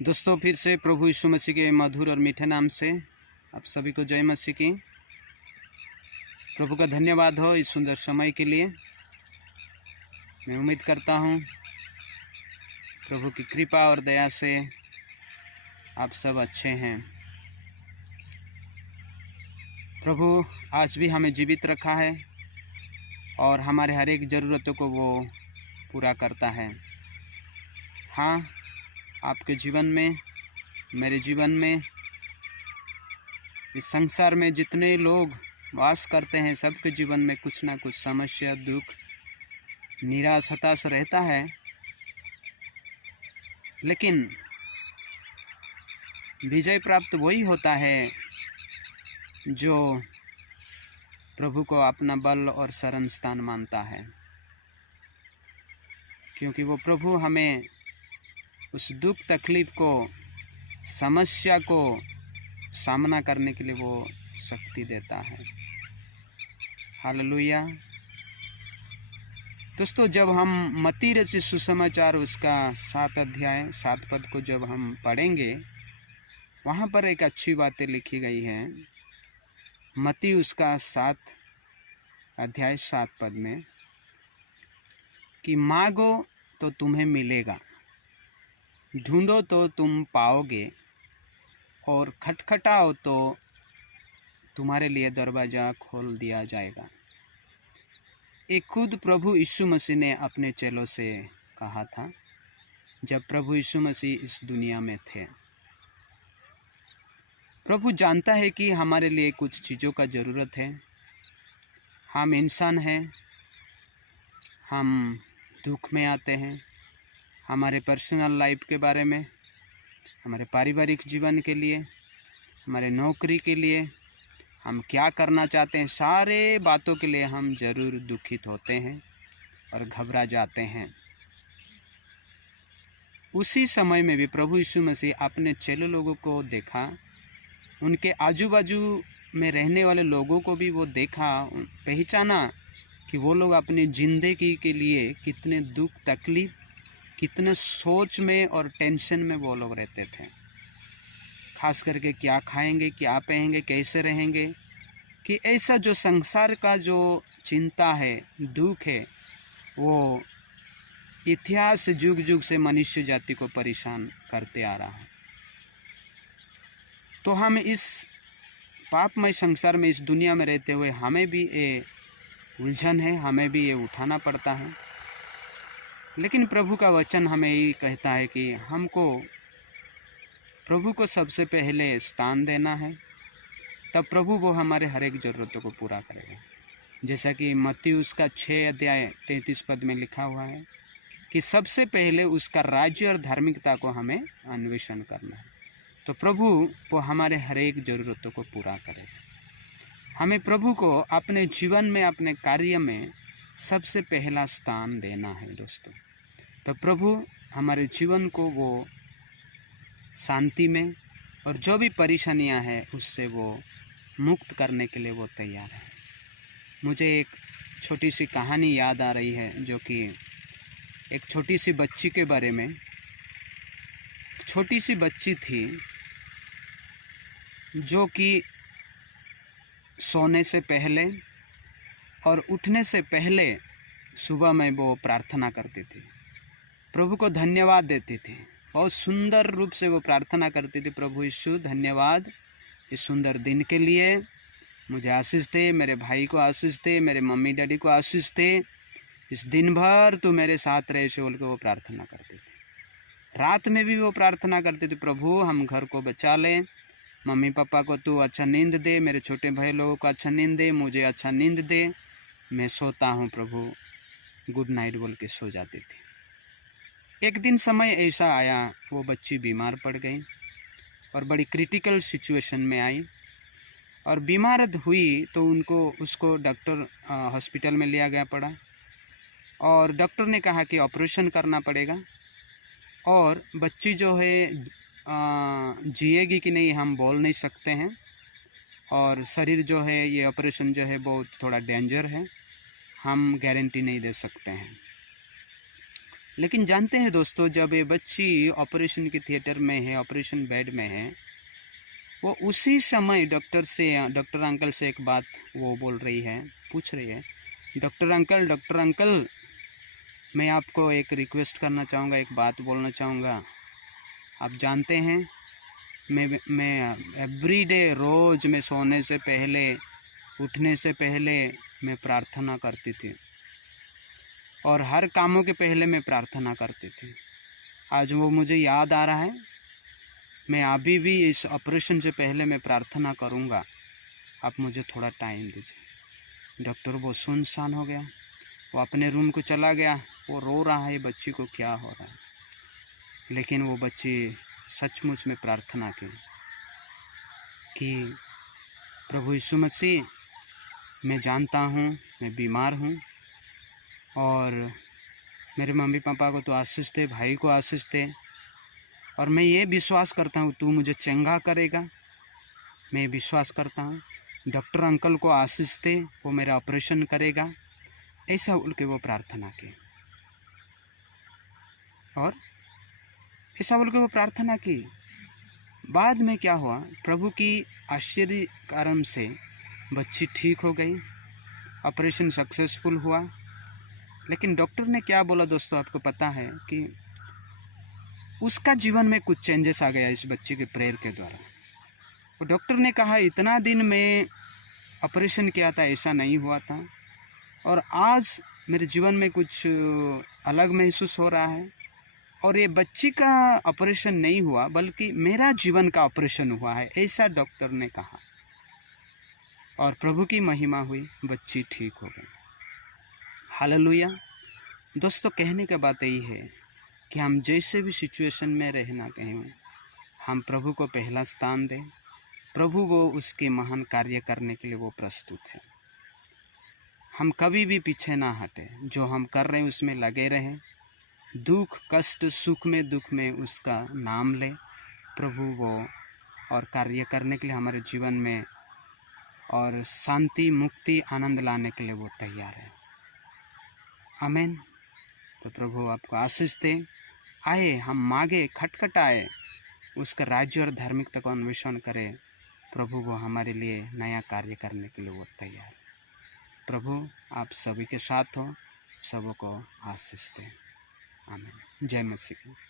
दोस्तों फिर से प्रभु यीशु मसीह के मधुर और मीठे नाम से आप सभी को जय मसीह की। प्रभु का धन्यवाद हो इस सुंदर समय के लिए। मैं उम्मीद करता हूँ प्रभु की कृपा और दया से आप सब अच्छे हैं। प्रभु आज भी हमें जीवित रखा है और हमारे हर एक ज़रूरतों को वो पूरा करता है। हाँ, आपके जीवन में, मेरे जीवन में, इस संसार में जितने लोग वास करते हैं सबके जीवन में कुछ ना कुछ समस्या, दुख, निराश, हताश रहता है। लेकिन विजय प्राप्त वही होता है जो प्रभु को अपना बल और शरण स्थान मानता है, क्योंकि वो प्रभु हमें उस दुख, तकलीफ को, समस्या को सामना करने के लिए वो शक्ति देता है। हालेलुया। दोस्तों, जब हम मत्ती रचित सुसमाचार उसका 7 अध्याय 7 पद को जब हम पढ़ेंगे, वहाँ पर एक अच्छी बातें लिखी गई हैं। मत्ती उसका 7 अध्याय 7 पद में कि मांगो तो तुम्हें मिलेगा, ढूंढो तो तुम पाओगे, और खटखटाओ तो तुम्हारे लिए दरवाज़ा खोल दिया जाएगा। एक खुद प्रभु यीशु मसीह ने अपने चेलों से कहा था जब प्रभु यीशु मसीह इस दुनिया में थे। प्रभु जानता है कि हमारे लिए कुछ चीज़ों का ज़रूरत है। हम इंसान हैं, हम दुख में आते हैं। हमारे पर्सनल लाइफ के बारे में, हमारे पारिवारिक जीवन के लिए, हमारे नौकरी के लिए, हम क्या करना चाहते हैं, सारे बातों के लिए हम ज़रूर दुखित होते हैं और घबरा जाते हैं। उसी समय में भी प्रभु यीशु मसीह अपने चेलों लोगों को देखा, उनके आजू बाजू में रहने वाले लोगों को भी वो देखा, पहचाना कि वो लोग अपनी ज़िंदगी के लिए कितने दुख, तकलीफ, कितने सोच में और टेंशन में वो लोग रहते थे। खास करके क्या खाएंगे, क्या पहनेंगे, कैसे रहेंगे, कि ऐसा जो संसार का जो चिंता है, दुख है, वो इतिहास युग युग से मनुष्य जाति को परेशान करते आ रहा है। तो हम इस पापमय संसार में, इस दुनिया में रहते हुए हमें भी ये उलझन है, हमें भी ये उठाना पड़ता है। लेकिन प्रभु का वचन हमें ये कहता है कि हमको प्रभु को सबसे पहले स्थान देना है, तब प्रभु वो हमारे हर एक ज़रूरतों को पूरा करेगा। जैसा कि मत्ती उसका 6 अध्याय 33 पद में लिखा हुआ है कि सबसे पहले उसका राज्य और धार्मिकता को हमें अन्वेषण करना है, तो प्रभु वो हमारे हर एक ज़रूरतों को पूरा करेगा। हमें प्रभु को अपने जीवन में, अपने कार्य में सबसे पहला स्थान देना है दोस्तों। तो प्रभु हमारे जीवन को वो शांति में और जो भी परेशानियां हैं उससे वो मुक्त करने के लिए वो तैयार है। मुझे एक छोटी सी कहानी याद आ रही है, जो कि एक छोटी सी बच्ची के बारे में। छोटी सी बच्ची थी जो कि सोने से पहले और उठने से पहले सुबह में वो प्रार्थना करती थी, प्रभु को धन्यवाद देती थी। बहुत सुंदर रूप से वो प्रार्थना करती थी, प्रभु यीशु धन्यवाद इस सुंदर दिन के लिए, मुझे आशीष दे, मेरे भाई को आशीष दे, मेरे मम्मी डैडी को आशीष दे, इस दिन भर तू मेरे साथ रहे से बोल के वो प्रार्थना करती थी। रात में भी वो प्रार्थना करती थी, प्रभु हम घर को बचा ले, मम्मी पापा को तू अच्छा नींद दे, मेरे छोटे भाई लोगों को अच्छा नींद दे, मुझे अच्छा नींद दे, मैं सोता हूँ प्रभु, गुड नाइट बोल के सो जाती थी। एक दिन समय ऐसा आया, वो बच्ची बीमार पड़ गई और बड़ी क्रिटिकल सिचुएशन में आई और बीमार हुई, तो उसको डॉक्टर हॉस्पिटल में लिया गया पड़ा और डॉक्टर ने कहा कि ऑपरेशन करना पड़ेगा और बच्ची जो है जिएगी कि नहीं हम बोल नहीं सकते हैं, और शरीर जो है ये ऑपरेशन जो है बहुत थोड़ा डेंजर है, हम गारंटी नहीं दे सकते हैं। लेकिन जानते हैं दोस्तों, जब ये बच्ची ऑपरेशन के थिएटर में है, ऑपरेशन बेड में है, वो उसी समय डॉक्टर अंकल से एक बात वो बोल रही है, पूछ रही है, डॉक्टर अंकल मैं आपको एक रिक्वेस्ट करना चाहूँगा, एक बात बोलना चाहूँगा। आप जानते हैं मैं एवरीडे रोज़ मैं सोने से पहले, उठने से पहले मैं प्रार्थना करती थी और हर कामों के पहले मैं प्रार्थना करती थी। आज वो मुझे याद आ रहा है, मैं अभी भी इस ऑपरेशन से पहले मैं प्रार्थना करूँगा, आप मुझे थोड़ा टाइम दीजिए। डॉक्टर वो सुनसान हो गया, वो अपने रूम को चला गया, वो रो रहा है बच्ची को क्या हो रहा है। लेकिन वो बच्ची सचमुच में प्रार्थना की कि प्रभु यीशु मसीह, मैं जानता हूँ मैं बीमार हूँ और मेरे मम्मी पापा को तो आशीष दे, भाई को आशीष दे, और मैं ये विश्वास करता हूँ तू मुझे चंगा करेगा। मैं विश्वास करता हूँ डॉक्टर अंकल को आशीष दे, वो मेरा ऑपरेशन करेगा। ऐसा बोल के वो प्रार्थना की और ऐसा बोल के वो प्रार्थना की। बाद में क्या हुआ, प्रभु की आश्चर्य कर्म से बच्ची ठीक हो गई, ऑपरेशन सक्सेसफुल हुआ। लेकिन डॉक्टर ने क्या बोला दोस्तों, आपको पता है कि उसका जीवन में कुछ चेंजेस आ गया इस बच्ची के प्रेयर के द्वारा। और डॉक्टर ने कहा इतना दिन में ऑपरेशन किया था, ऐसा नहीं हुआ था, और आज मेरे जीवन में कुछ अलग महसूस हो रहा है, और ये बच्ची का ऑपरेशन नहीं हुआ बल्कि मेरा जीवन का ऑपरेशन हुआ है, ऐसा डॉक्टर ने कहा। और प्रभु की महिमा हुई, बच्ची ठीक हो गई। हालेलुया। दोस्तों, कहने का बात यही है कि हम जैसे भी सिचुएशन में रहना कहें, हम प्रभु को पहला स्थान दें। प्रभु वो उसके महान कार्य करने के लिए वो प्रस्तुत है। हम कभी भी पीछे ना हटे, जो हम कर रहे हैं उसमें लगे रहें। दुख कष्ट सुख में दुख में उसका नाम ले, प्रभु वो और कार्य करने के लिए हमारे जीवन में और शांति मुक्ति आनंद लाने के लिए वो तैयार है। आमीन। तो प्रभु आपको आशीष दे। आए हम मांगे, खटखटाए, उसका राज्य और धार्मिकता का अन्वेषण करें। प्रभु वो हमारे लिए नया कार्य करने के लिए वो तैयार है। प्रभु आप सभी के साथ हो, सबों को आशीष दें। आमीन। जय मसीह।